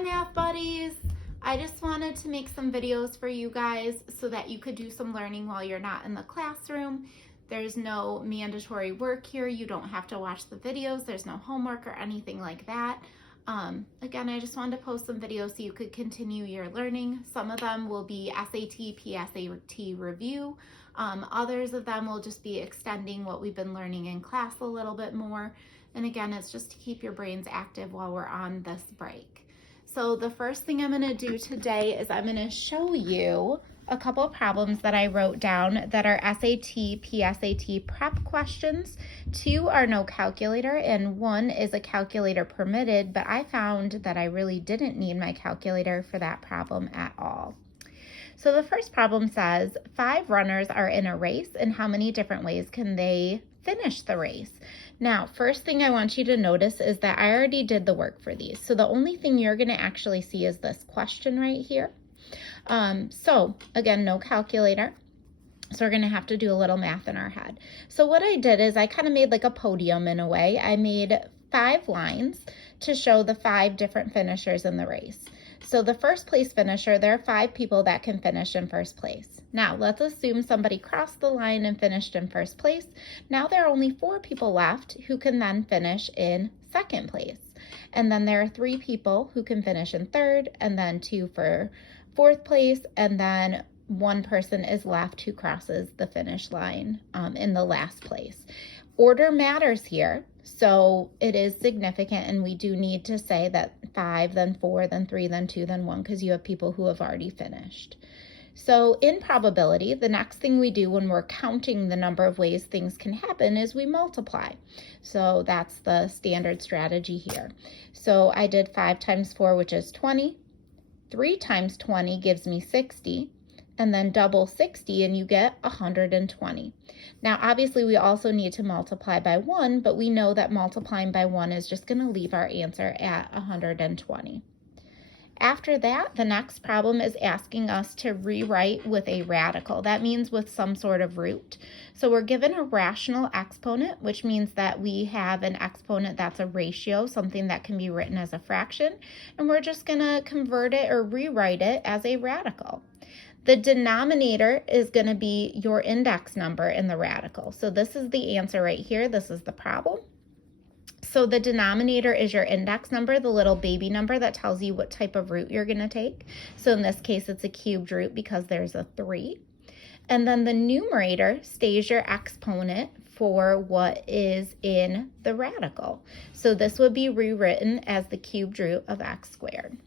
Hi math buddies! I just wanted to make some videos for you guys so that you could do some learning while you're not in the classroom. There's no mandatory work here. You don't have to watch the videos. There's no homework or anything like that. Again, I just wanted to post some videos so you could continue your learning. Some of them will be SAT, PSAT review. Others of them will just be extending what we've been learning in class a little bit more. And again, it's just to keep your brains active while we're on this break. So the first thing I'm going to do today is I'm going to show you a couple of problems that I wrote down that are SAT, PSAT prep questions. 2 are no calculator and 1 is a calculator permitted, but I found that I really didn't need my calculator for that problem at all. So the first problem says 5 runners are in a race, and how many different ways can they finish the race? Now, first thing I want you to notice is that I already did the work for these. So the only thing you're going to actually see is this question right here. So again, no calculator. So we're going to have to do a little math in our head. So what I did is I kind of made like a podium in a way. I made 5 lines to show the 5 different finishers in the race. So the first place finisher, there are 5 people that can finish in first place. Now let's assume somebody crossed the line and finished in first place. Now there are only 4 people left who can then finish in second place. And then there are 3 people who can finish in third, and then 2 for fourth place, and then 1 person is left who crosses the finish line in the last place. Order matters here, so it is significant, and we do need to say that 5, then 4, then 3, then 2, then 1, because you have people who have already finished. So in probability, the next thing we do when we're counting the number of ways things can happen is we multiply. So that's the standard strategy here. So I did 5 times 4, which is 20. 3 times 20 gives me 60. And then double 60 and you get 120. Now, obviously, we also need to multiply by 1, but we know that multiplying by 1 is just going to leave our answer at 120. After that, the next problem is asking us to rewrite with a radical. That means with some sort of root. So we're given a rational exponent, which means that we have an exponent that's a ratio, something that can be written as a fraction, and we're just going to convert it or rewrite it as a radical. The denominator is going to be your index number in the radical. So this is the answer right here. This is the problem. So the denominator is your index number, the little baby number that tells you what type of root you're going to take. So in this case, it's a cubed root because there's a 3. And then the numerator stays your exponent for what is in the radical. So this would be rewritten as the cubed root of x squared.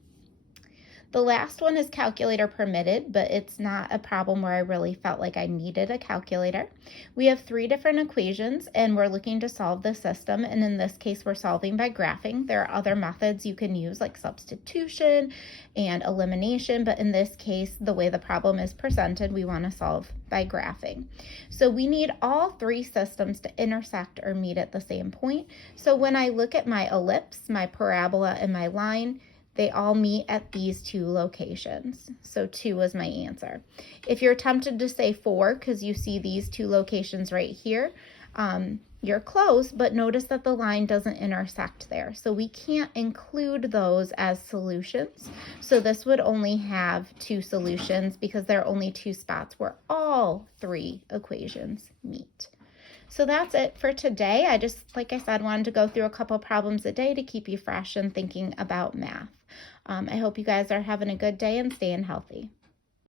The last one is calculator permitted, but it's not a problem where I really felt like I needed a calculator. We have 3 different equations and we're looking to solve the system, and in this case we're solving by graphing. There are other methods you can use like substitution and elimination, but in this case the way the problem is presented, we want to solve by graphing. So we need all 3 systems to intersect or meet at the same point. So when I look at my ellipse, my parabola, and my line, they all meet at these 2 locations. So 2 is my answer. If you're tempted to say 4 because you see these 2 locations right here, you're close, but notice that the line doesn't intersect there. So we can't include those as solutions. So this would only have 2 solutions because there are only 2 spots where all 3 equations meet. So that's it for today. I just, like I said, wanted to go through a couple problems a day to keep you fresh and thinking about math. I hope you guys are having a good day and staying healthy.